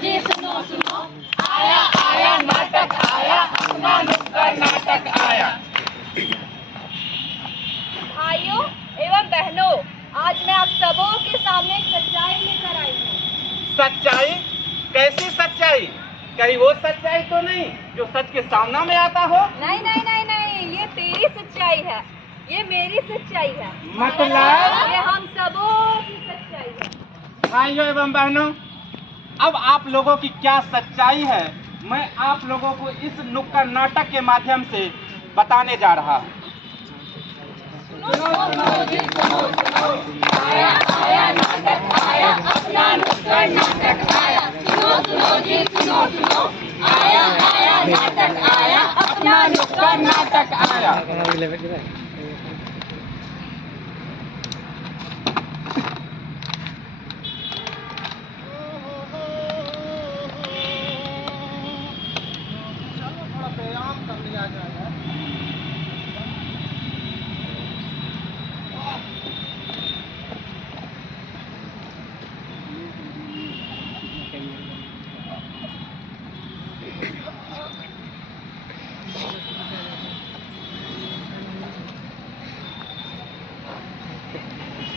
जी सुनो सुनो, आया आया नाटक आया, अपना नुक्कड़ नाटक आया। भाइयों एवं बहनों, आज मैं आप सबों के सामने एक सच्चाई लेकर आई हूँ। सच्चाई? कैसी सच्चाई? कहीं वो सच्चाई तो नहीं जो सच के सामने में आता हो? नहीं नहीं नहीं नहीं, ये तेरी सच्चाई है, ये मेरी सच्चाई है, मतलब? ये हम सबों की सच्चाई है। भाइयों एवं बहनों, अब आप लोगों की क्या सच्चाई है मैं आप लोगों को इस नुक्कड़ नाटक के माध्यम से बताने जा रहा हूँ। सुनो सुनो जी सुनो सुनो, आया आया नाटक आया, अपना नुक्कड़ नाटक आया। सुनो सुनो जी सुनो सुनो, आया आया नाटक आया, अपना नुक्कड़ नाटक आया।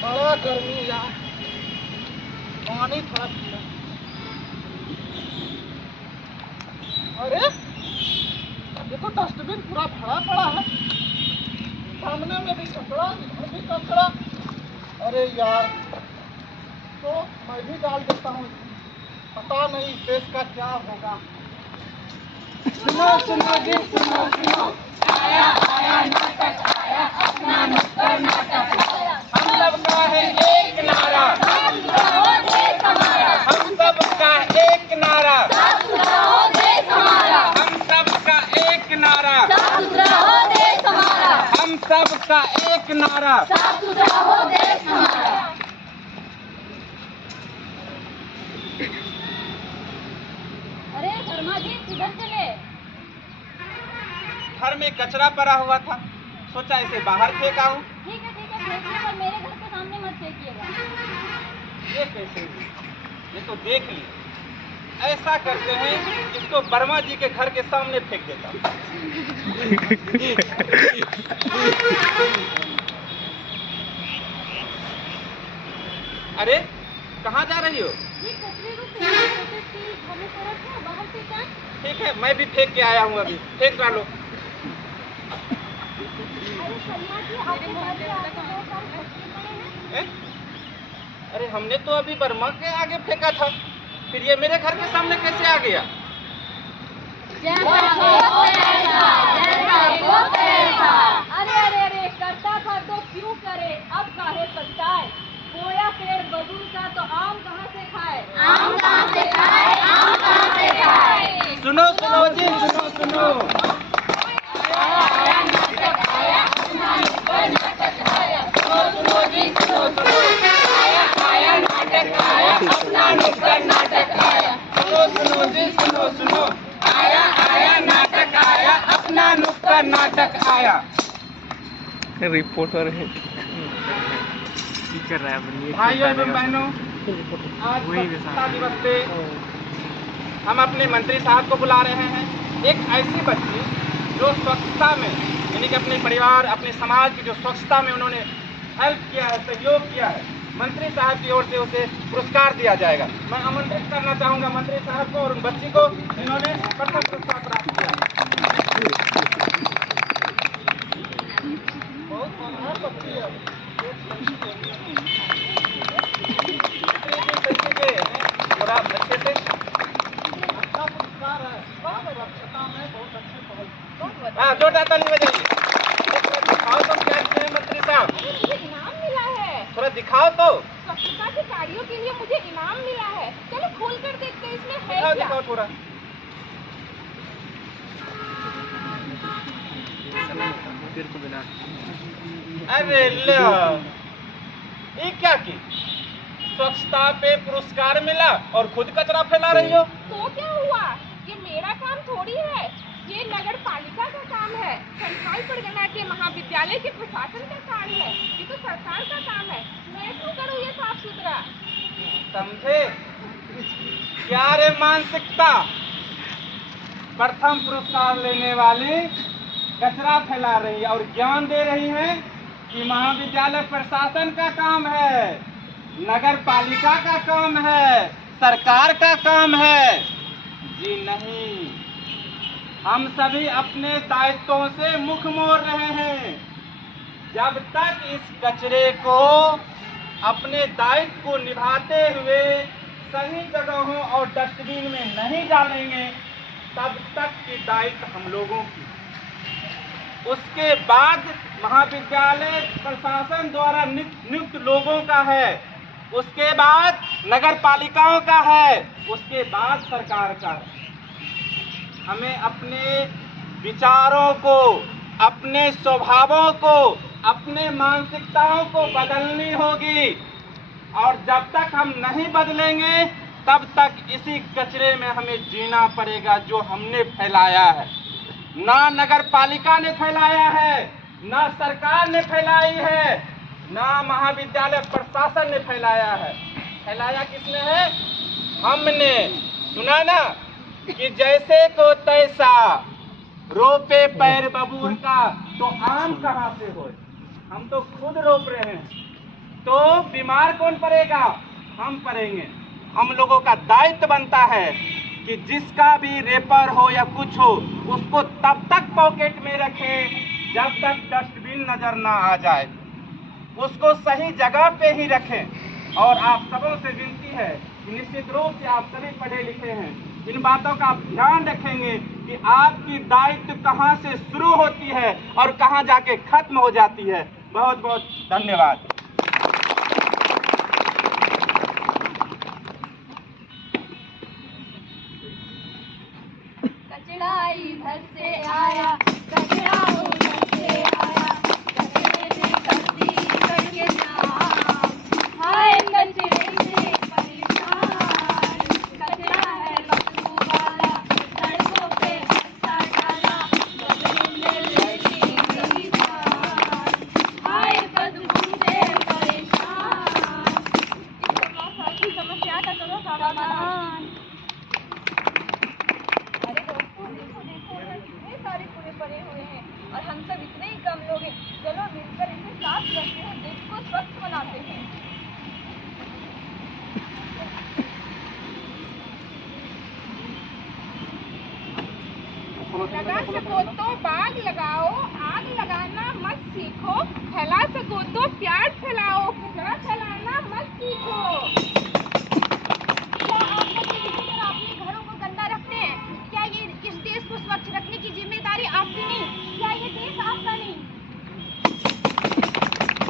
बड़ा गर्मी यार, पानी थोड़ा पीना। अरे ये तो डस्टबिन पूरा भरा पड़ा है, सामने में भी कचरा, इधर भी कचरा। अरे यार, तो मैं भी डाल देता हूँ, पता नहीं देश का क्या होगा। सुनो सुनो जी सुनो सुनो, आया आया नाटक आया, अपना नुक्कड़ नाटक आया। हम सबका है एक नारा, साफ सुथरा हो देश हमारा, हम सबका एक नारा, साफ सुथरा हो देश हमारा, हम सबका एक नारा, साफ सुथरा हो देश हमारा, हम सबका एक नारा। साफ सुथरा हो देश हमारा। अरे शर्मा जी किधर चले? घर में कचरा पड़ा हुआ था, सोचा इसे बाहर फेंका हूँ। ठीक है फेंकिए, पर मेरे घर के सामने मत फेंकिएगा। ये कैसे हुई? ये तो देख ली। ऐसा करते हैं, इसको वर्मा जी के घर के सामने फेंक देता हूँ। अरे कहाँ जा रही हो? ये कचरे को हमें तरफ है, बाहर से क्या? ठीक है, मैं भी फेंक के आया हूँ, अभी फेंक डालो। अरे शर्मा जी, आपके घर के आगे बहुत सारे कचरे पड़े हैं। अरे हमने तो अभी वर्मा के आगे फेंका था, फिर ये मेरे घर के सामने कैसे आ गया? अरे अरे अरे, करता था तो क्यों करे, अब काहे पछताए। बोया पेड़ बबूल का तो आम कहाँ से खाए। आम कहाँ से खाए, आम कहाँ से खाए। सुनो सुनो जी सुनो सुनो, आया आया नाटक आया, अपना नुक्कड़ नाटक आया। सुनो सुनो जी सुनो सुनो, आया आया नाटक आया, अपना नुक्कड़ नाटक आया। सुनो सुनो जी सुनो सुनो, आया आया नाटक आया, अपना नुक्कड़ नाटक आया। रिपोर्टर है कर रहा है। भाइयों एवं बहनों, आज स्वच्छता दिवस पे हम अपने मंत्री साहब को बुला रहे हैं। एक ऐसी बच्ची जो स्वच्छता में, यानी कि अपने परिवार, अपने समाज की जो स्वच्छता में उन्होंने हेल्प किया है, सहयोग किया है, मंत्री साहब की ओर से उसे पुरस्कार दिया जाएगा। मैं आमंत्रित करना चाहूँगा मंत्री साहब को और उन बच्ची को जिन्होंने प्रथम पुरस्कार प्राप्त किया। बहुत महान बच्ची है। थोड़ा अच्छे से, अच्छा पुरस्कार है, स्वच्छता में बहुत अच्छी पहल। हाँ, जोरदार ताली बजाइए। दिखाओ तो क्या है मंत्री साहब, मुझे इनाम मिला है, थोड़ा दिखाओ तो। स्वच्छता के कार्यों के लिए मुझे इनाम मिला है। चलो खोल कर देखते हैं इसमें है दिखाओ क्या। दिखाओ थोड़ा। अरे लो, ये क्या की? स्वच्छता पे पुरस्कार मिला और खुद कचरा फैला रही हो। तो क्या हुआ, ये मेरा काम थोड़ी है, ये नगर पालिका का काम है, संथाल परगना के महाविद्यालय के प्रशासन का काम है, ये तो सरकार का काम है। मैं क्यों करूँ ये साफ सुथरा। समझे? क्या रे मानसिकता, प्रथम पुरस्कार लेने वाली कचरा फैला रही है और ज्ञान दे रही है कि महाविद्यालय प्रशासन का काम है, नगर पालिका का काम है, सरकार का काम है। जी नहीं, हम सभी अपने दायित्वों से मुख मोड़ रहे हैं। जब तक इस कचरे को अपने दायित्व को निभाते हुए सही जगहों और डस्टबिन में नहीं डालेंगे, तब तक की दायित्व हम लोगों की। उसके बाद महाविद्यालय प्रशासन द्वारा नियुक्त लोगों का है, उसके बाद नगर पालिकाओं का है, उसके बाद सरकार का है। हमें अपने विचारों को, अपने स्वभावों को, अपने मानसिकताओं को बदलनी होगी और जब तक हम नहीं बदलेंगे तब तक इसी कचरे में हमें जीना पड़ेगा जो हमने फैलाया है। ना नगर पालिका ने फैलाया है, ना सरकार ने फैलाई है, ना महाविद्यालय प्रशासन ने फैलाया है। फैलाया किसने है? हमने। सुना ना कि जैसे को तैसा रोपे पैर बबूर का, तो आम कहाँ से हो? हम तो खुद रोप रहे हैं, तो बीमार कौन पड़ेगा? हम पड़ेंगे। हम लोगों का दायित्व बनता है कि जिसका भी रेपर हो या कुछ हो, उसको तब तक पॉकेट में रखें जब तक डस्टबिन नजर ना आ जाए, उसको सही जगह पे ही रखें। और आप सबों से विनती है कि निश्चित रूप से आप सभी पढ़े लिखे हैं, इन बातों का आप ध्यान रखेंगे कि आपकी दायित्व कहाँ से शुरू होती है और कहाँ जाके खत्म हो जाती है। बहुत बहुत धन्यवाद। कचरा इधर से आया, कचरा उधर से आया, कचरे से करती करके जाम, हाय कचरे से परेशान। कचरा है बदबू वाला, सड़कों पे अच्छा डाला, बदबू में लेती मेरी जान, हाय बदबू से परेशान। इस समस्या का करो समाधान। सारे कूड़े पड़े हुए हैं और हम सब इतने ही कम लोग हैं। चलो मिलकर इसे साफ करते हैं, देश को स्वच्छ बनाते हैं। लगा सको तो बाग लगाओ, आग लगाना मत सीखो, फैला सको तो प्यार फैलाओ, कचरा फैलाना मत सीखो। क्या आप लोग मिलकर अपने घरों को गंदा रखते हैं? क्या ये इस देश को स्वच्छ रखने की जिम्मेदारी आपकी नहीं? क्या ये देश आपका नहीं?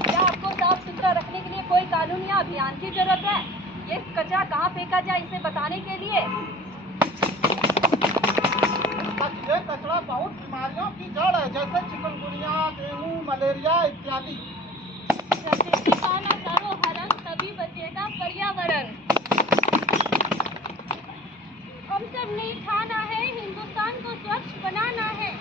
क्या आपको साफ सुथरा रखने के लिए कोई कानून या अभियान की जरूरत है? ये कचरा कहाँ फेंका जाए इसे बताने के लिए? ये कचरा बहुत बीमारियों की जड़ है, जैसे चिकनगुनिया, डेंगू, मलेरिया इत्यादि। प्रकृति का न करो हरण, तभी बचेगा पर्यावरण। हम सब ने खाना है, हिंदुस्तान को स्वच्छ बनाना है।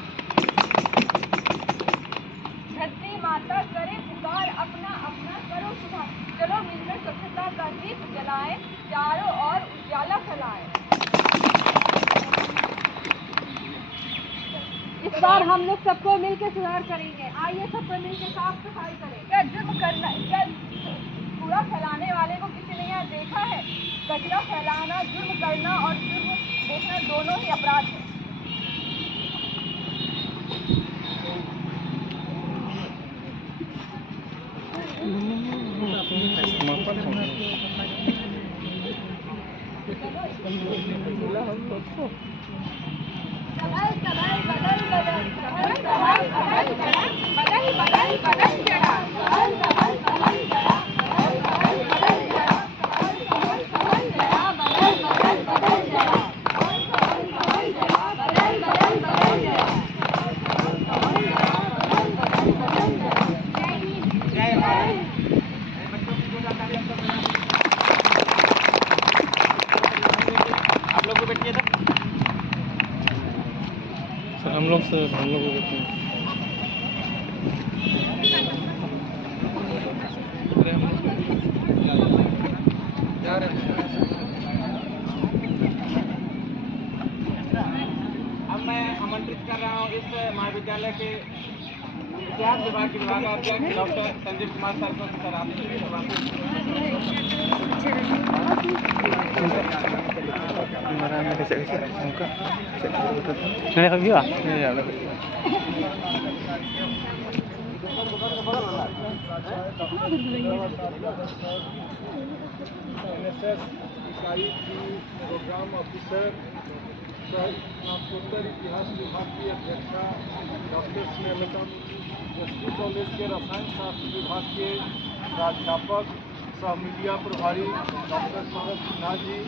धरती माता करे पुकार, अपना अपना करो सुधार। चलो मिलकर स्वच्छता का दीप जलाएं, चारों ओर उजाला फैलाएं। इस बार हम लोग सबको मिलकर सुधार करेंगे। आइए सबको मिलकर साफ सफाई करें। क्या जुर्म करना, क्या कूड़ा फैलाने वाले को किसी ने यहाँ देखा है? कचरा फैलाना, जुर्म करना और जुर्म देखना दोनों ही अपराध है। सबल सबल बदल बदल, सबल सबल बदल जड़ा, बदल बदल बदल जड़ा, सबल सबल बदल जड़ा, सबल सबल बदल जड़ा, सबल सबल जड़ा, बदल बदल बदल जड़ा, सबल सबल बदल जड़ा, बदल बदल बदल जड़ा, सबल सबल जड़ा, बदल बदल बदल जड़ा। जय हिंद। जय भारत। बच्चों की जो जानकारी आप लोग को बैठिए था सर, हम लोग को देखते हैं। जा रहे हैं। महाविद्यालय के इतिहास विभाग के विभागाध्यक्ष डॉक्टर संजीव कुमार सर को सर आप NSS इकाई की प्रोग्राम ऑफिसर स्नातकोत्तर इतिहास विभाग की अध्यक्षा डॉक्टर स्नेहलता, एसपी कॉलेज के रसायन शास्त्र विभाग के प्राध्यापक सह मीडिया प्रभारी डॉक्टर शरद सिन्हा जी,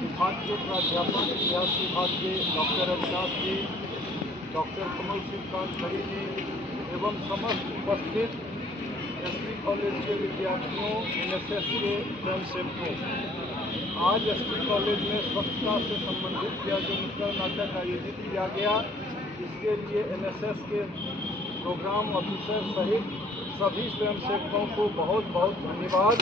विभाग के प्राध्यापक इतिहास विभाग के डॉक्टर अविनाश जी, डॉक्टर कमल सिंह खड़ी जी एवं समस्त उपस्थित एसपी कॉलेज के विद्यार्थियों, NSS के स्वयंसेवकों, आज एसपी कॉलेज में स्वच्छता से संबंधित यह जो नुक्कड़ नाटक आयोजित किया गया, इसके लिए NSS के प्रोग्राम ऑफिसर सहित सभी स्वयंसेवकों को बहुत बहुत धन्यवाद।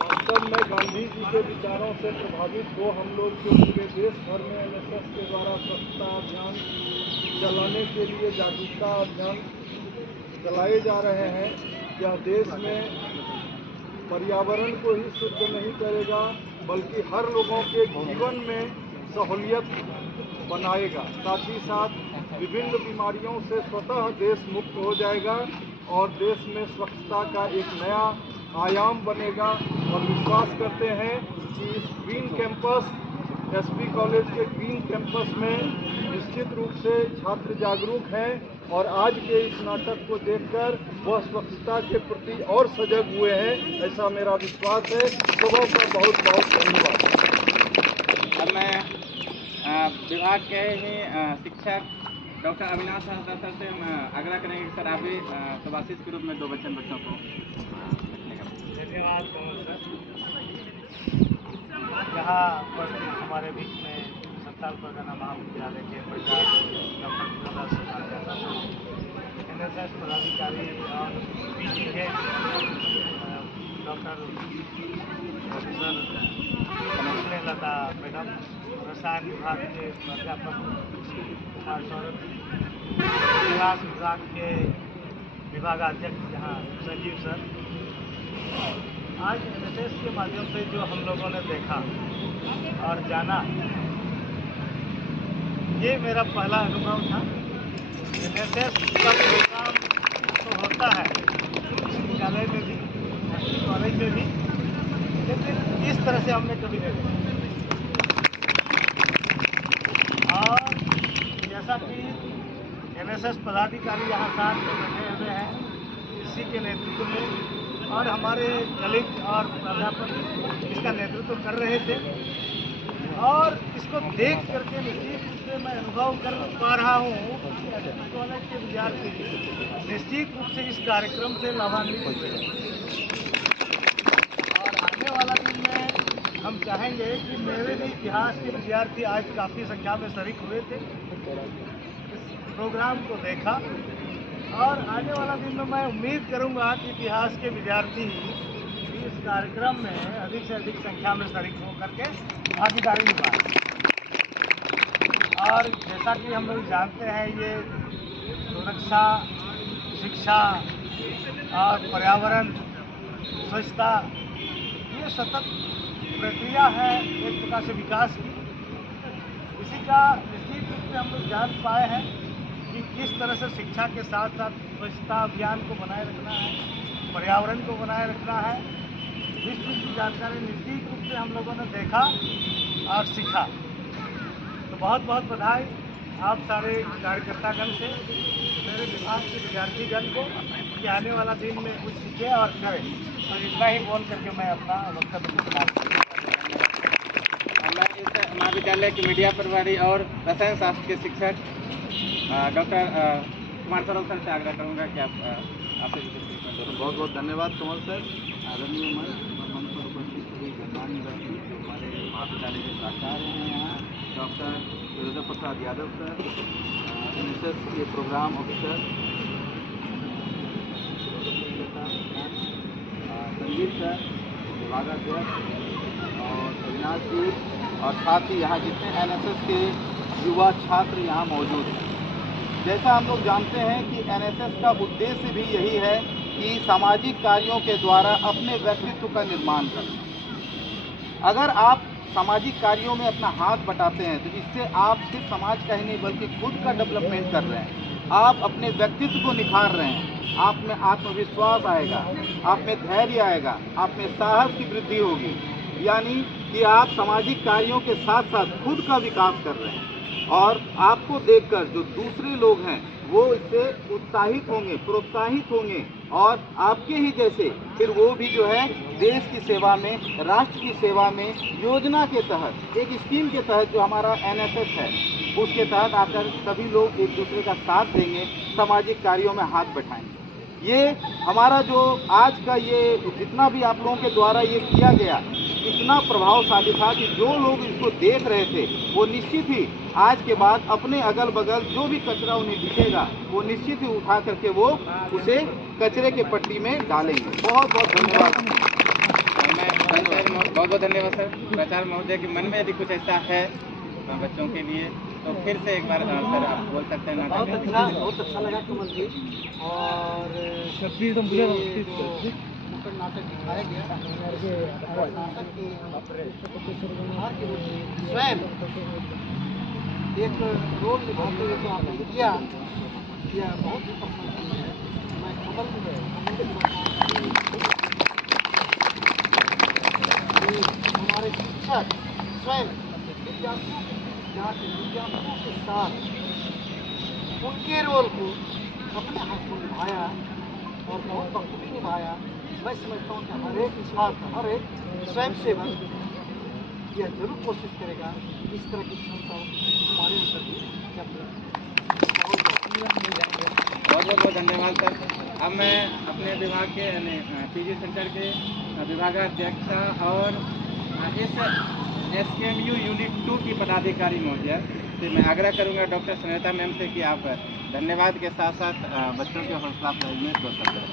वास्तव में गांधी जी के विचारों से प्रभावित हो हम लोग जो पूरे देश भर में NSS के द्वारा स्वच्छता अभियान चलाने के लिए जागरूकता अभियान चलाए जा रहे हैं। यह देश में पर्यावरण को ही शुद्ध नहीं करेगा बल्कि हर लोगों के जीवन में सहूलियत बनाएगा, साथ ही साथ विभिन्न बीमारियों से स्वतः देश मुक्त हो जाएगा और देश में स्वच्छता का एक नया आयाम बनेगा। और विश्वास करते हैं कि इस ग्रीन कैंपस, एसपी कॉलेज के ग्रीन कैंपस में निश्चित रूप से छात्र जागरूक हैं और आज के इस नाटक को देखकर वह स्वच्छता के प्रति और सजग हुए हैं, ऐसा मेरा विश्वास है। सबों का बहुत बहुत धन्यवाद। अब मैं विभाग के ही शिक्षक डॉक्टर अविनाश सर से आग्रह करेंगे कि सर आप भी सुभाषित के रूप में 2 बच्चों को धन्यवाद सर। यहाँ उपस्थित हमारे बीच में संथाल परगना महाविद्यालय के प्राचार्य डॉक्टर NSS पदाधिकारी और पीजी है डॉक्टर प्रोफेसर स्नेहलता मैडम, रसायन विभाग के प्राध्यापक कुमार सौरभ, इतिहास विभाग के विभागाध्यक्ष यहाँ संजीव सर। आज NSS के माध्यम से जो हम लोगों ने देखा और जाना, ये मेरा पहला अनुभव था। NSS का प्रोग्राम तो होता है विद्यालय में भी, कॉलेज में भी, लेकिन इस तरह से हमने कभी नहीं देखा। और जैसा कि NSS पदाधिकारी यहाँ साथ में बैठे हुए हैं, इसी के नेतृत्व में और हमारे कलीग और प्राध्यापक इसका नेतृत्व कर रहे थे और इसको देख करके निश्चित रूप से मैं अनुभव कर पा रहा हूँ कि कॉलेज के विद्यार्थी निश्चित रूप से इस कार्यक्रम से लाभान्वित हुए हैं। और आने वाला दिन में हम चाहेंगे कि मेरे भी इतिहास के विद्यार्थी आज काफ़ी संख्या में शरीक हुए थे, इस प्रोग्राम को देखा और आने वाला दिन में मैं उम्मीद करूंगा कि इतिहास के विद्यार्थी इस कार्यक्रम में अधिक से अधिक संख्या में शरीक होकर के भागीदारी निभाएं। और जैसा कि हम लोग जानते हैं, ये सुरक्षा, शिक्षा और पर्यावरण, स्वच्छता, ये सतत प्रक्रिया है एक प्रकार से विकास की। इसी का निश्चित रूप से हम लोग जान पाए हैं कि किस तरह से शिक्षा के साथ साथ स्वच्छता अभियान को बनाए रखना है, पर्यावरण को बनाए रखना है। इस चीज़ की जानकारी निश्चित रूप से हम लोगों ने देखा और सीखा। तो बहुत बहुत बधाई आप सारे कार्यकर्तागण से, मेरे विभाग के विद्यार्थीगण को कि आने वाला दिन में कुछ सीखे और करें। और इतना ही बोल करके मैं अपना वक्तव्य समाप्त करता हूं। मैं इस महाविद्यालय के मीडिया प्रभारी और रसायन शास्त्र के शिक्षक डॉक्टर कुमार सौरभ सर से आग्रह करूँगा कि आपसे बहुत बहुत धन्यवाद कमल सर। आदरणीय मंच पर उपस्थित सभी गणमान्य व्यक्ति जो हमारे महाविद्यालय के प्राचार्य हैं, यहाँ doctor Surendra Prasad Yadav sir, NSS के प्रोग्राम ऑफिसर संजीव सर, विभागाध्यक्ष और अविनाश जी, और साथ ही यहाँ जितने NSS के युवा छात्र यहाँ मौजूद हैं। जैसा हम लोग जानते हैं कि एनएसएस का उद्देश्य भी यही है कि सामाजिक कार्यों के द्वारा अपने व्यक्तित्व का निर्माण करना। अगर आप सामाजिक कार्यों में अपना हाथ बटाते हैं तो इससे आप सिर्फ समाज का ही नहीं बल्कि खुद का डेवलपमेंट कर रहे हैं। आप अपने व्यक्तित्व को निखार रहे हैं। आप में आत्मविश्वास आएगा, आप में धैर्य आएगा, आप में साहस की वृद्धि होगी। यानी कि आप सामाजिक कार्यों के साथ साथ खुद का विकास कर रहे हैं और आपको देखकर जो दूसरे लोग हैं वो इससे उत्साहित होंगे, प्रोत्साहित होंगे और आपके ही जैसे फिर वो भी जो है देश की सेवा में, राष्ट्र की सेवा में योजना के तहत, एक स्कीम के तहत जो हमारा एनएसएस है उसके तहत आकर सभी लोग एक दूसरे का साथ देंगे, सामाजिक कार्यों में हाथ बटाएंगे। ये हमारा जो आज का ये जितना भी आप लोगों के द्वारा ये किया गया इतना प्रभावशाली था कि जो लोग इसको देख रहे थे वो निश्चित ही आज के बाद अपने अगल बगल जो भी कचरा उन्हें दिखेगा वो निश्चित ही उठा करके वो उसे कचरे के पट्टी में डालेंगे। बहुत बहुत धन्यवाद। बहुत बहुत धन्यवाद सर। प्राचार्य महोदय के मन में यदि कुछ ऐसा है बच्चों के लिए तो फिर से एक बार सर आप बोल सकते हैं। बहुत अच्छा लगा कमल जी। और नुक्कड़ नाटक दिखाया गया, नाटक की स्वयं एक रोल निभाते हुए जो आपने किया बहुत ही प्रशंसनीय है। मैं कमल हमारे शिक्षक स्वयं विद्यार्थियों के साथ उनके रोल को अपने हाथ में निभाया और बहुत बखूबी निभाया। मैं समझता हूँ कि हर एक छात्र, हर एक स्वयंसेवक यह जरूर कोशिश करेगा इस तरह की क्षमता हमारे अंदर भी बहुत बहुत धन्यवाद सर। अब मैं अपने विभाग के यानी पीजी सेंटर के विभागाध्यक्ष और इस SKMU यूनिट 2 की पदाधिकारी महोदय से मैं आग्रह करूंगा डॉक्टर सुनीता मैम से कि आप धन्यवाद के साथ साथ बच्चों के हौसला अफजाई में कर सकते हैं।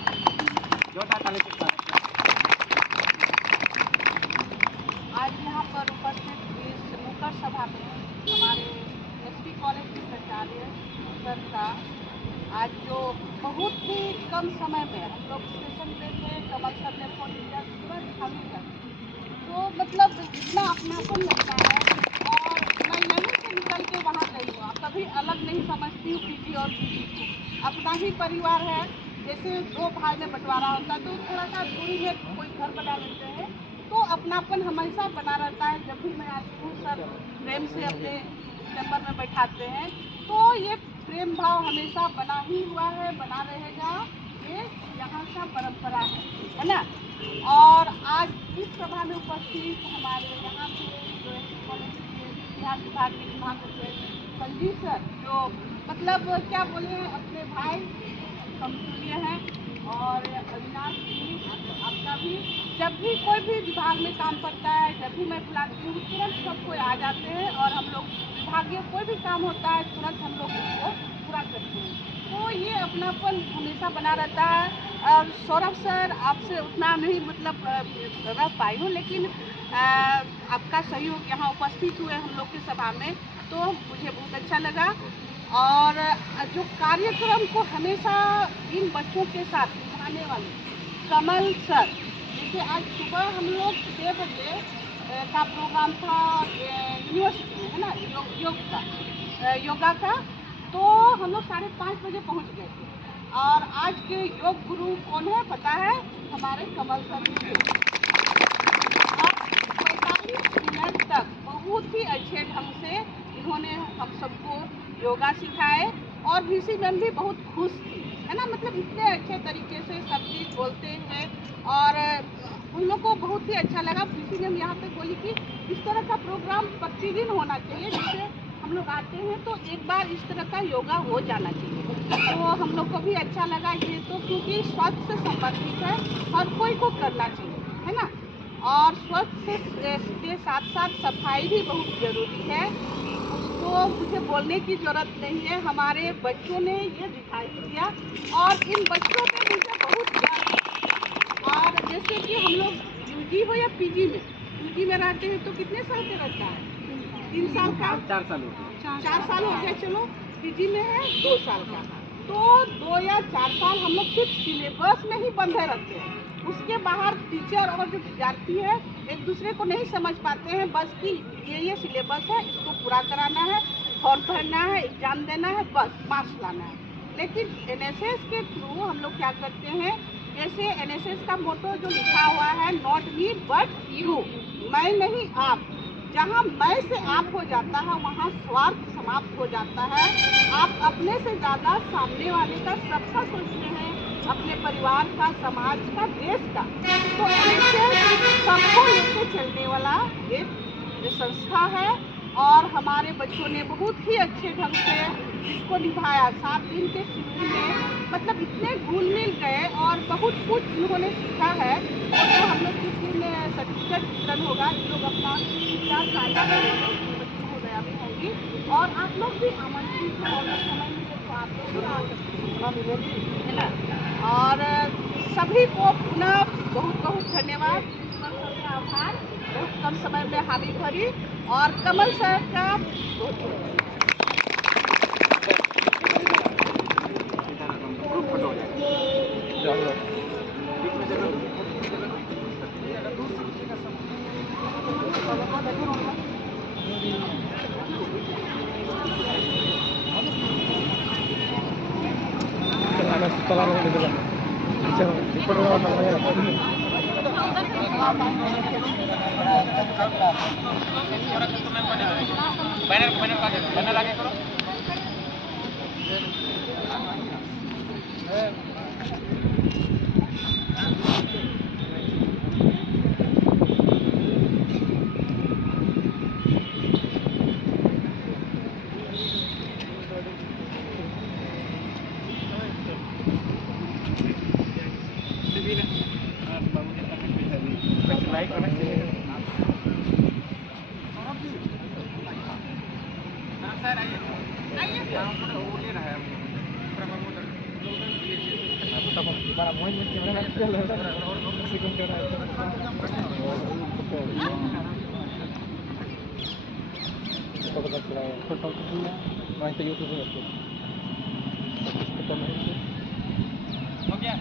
आज यहाँ पर उपस्थित इस नुक्कड़ सभा में हमारे SP कॉलेज के प्राचार्य सर का आज जो बहुत ही कम समय में हम लोग स्टेशन पे थे, कमल सर ने फोन किया तुरंत हम कर, तो मतलब इतना अपनापन लगता है। और मैं यहीं से निकल के वहाँ गई हूँ, कभी अलग नहीं समझती हूँ पीजी और पीजी को, अपना ही परिवार है। जैसे दो भाई में बंटवारा होता है तो थोड़ा सा दूरी में कोई घर बना लेते हैं तो अपनापन हमेशा बना रहता है। जब भी मैं आती हूँ सर प्रेम से अपने चैम्बर में बैठाते हैं तो ये प्रेम भाव हमेशा बना ही हुआ है, बना रहेगा। ये यहाँ का परंपरा है ना। और आज इस सभा में उपस्थित हमारे यहाँ के जो कॉलेज के इतिहास विभाग के महाअध्यक्ष संजीव सर, जो मतलब क्या बोले अपने भाई समतुल्य हैं, और अविनाश जी आपका भी जब भी कोई भी विभाग में काम पड़ता है, जब भी मैं बुलाती हूँ तुरंत सब कोई आ जाते हैं और हम लोग विभागीय कोई भी काम होता है तुरंत हम लोग उसको पूरा करते हैं। तो ये अपनापन हमेशा बना रहता है। और सौरभ सर आपसे उतना नहीं मतलब रह पाई हूँ, लेकिन आपका सहयोग यहाँ उपस्थित हुए हम लोग की सभा में तो मुझे बहुत अच्छा लगा। और जो कार्यक्रम को हमेशा इन बच्चों के साथ निभाने वाले कमल सर, जैसे आज सुबह हम लोग 6 बजे का प्रोग्राम था यूनिवर्सिटी में है ना, योगा का, तो हम लोग 5:30 बजे पहुंच गए थे। और आज के योग गुरु कौन है पता है? हमारे कमल सर जी। और 45 मिनट तक बहुत ही अच्छे ढंग से इन्होंने हम सबको योगा सिखाए और VC मैम भी बहुत खुश थी है ना। मतलब इतने अच्छे तरीके से सब चीज़ बोलते हैं और उन लोग को बहुत ही अच्छा लगा। VC मैम यहाँ तक बोली कि इस तरह का प्रोग्राम प्रतिदिन होना चाहिए, जैसे हम लोग आते हैं तो एक बार इस तरह का योगा हो जाना चाहिए। तो हम लोग को भी अच्छा लगा ये तो, क्योंकि स्वास्थ्य से संबंधित है, हर कोई को करना चाहिए है ना। और स्वास्थ्य के साथ साथ सफाई भी बहुत ज़रूरी है, उसको मुझे बोलने की ज़रूरत नहीं है। हमारे बच्चों ने ये दिखाई दिया और इन बच्चों पे मुझे बहुत प्यार। और जैसे कि हम लोग UG हो या PG में रहते हैं तो कितने साल से रहता है 3 साल का, 4 साल हो गए। 4 साल हो गया, चलो पीजी में है 2 साल का। तो 2 या 4 साल हम लोग सिर्फ सिलेबस में ही बंधे रहते हैं। उसके बाहर टीचर और जो विद्यार्थी है एक दूसरे को नहीं समझ पाते हैं, बस कि ये सिलेबस है, इसको पूरा कराना है, फॉर्म भरना है, एग्जाम देना है, बस मार्क्स लाना है। लेकिन एनएसएस के थ्रू हम लोग क्या करते हैं, जैसे एनएसएस का मोटो जो लिखा हुआ है, नॉट मी बट यू, मैं नहीं आप। जहाँ मैं से आप हो जाता है वहाँ स्वार्थ समाप्त हो जाता है। आप अपने से ज़्यादा सामने वाले का, सबका सोचते हैं, अपने परिवार का, समाज का, देश का। तो एनएसएस सबको लेके चलने वाला एक संस्था है और हमारे बच्चों ने बहुत ही अच्छे ढंग से इसको निभाया। 7 दिन के शिविर में मतलब इतने घुल मिल गए और बहुत कुछ इन्होंने सीखा है। और तो हम लोग किस दिन सर्टिफिकेट वितरण होगा, इन लोग अपना क्या साझा करेंगे, बच्चों को दया भी होगी। और आप लोग भी आमंत्रित हैं, और समय मिले तो आप लोग भी आ सकते हैं, है ना। और सभी को पुनः बहुत बहुत धन्यवाद, सबका आभार। बहुत कम समय में हामी भरी और कमल सर का बहुत ग्रुप फोटो हो जाएगा। बीच में जगह दो। बैनर आगे करो। लाइक करना चाहिए। सर आइए वो ले रहा है बड़ा मोह में कैमरा चल रहा है सेकंड कर रहा है फोटो मैं तो यूट्यूब पे हो गया।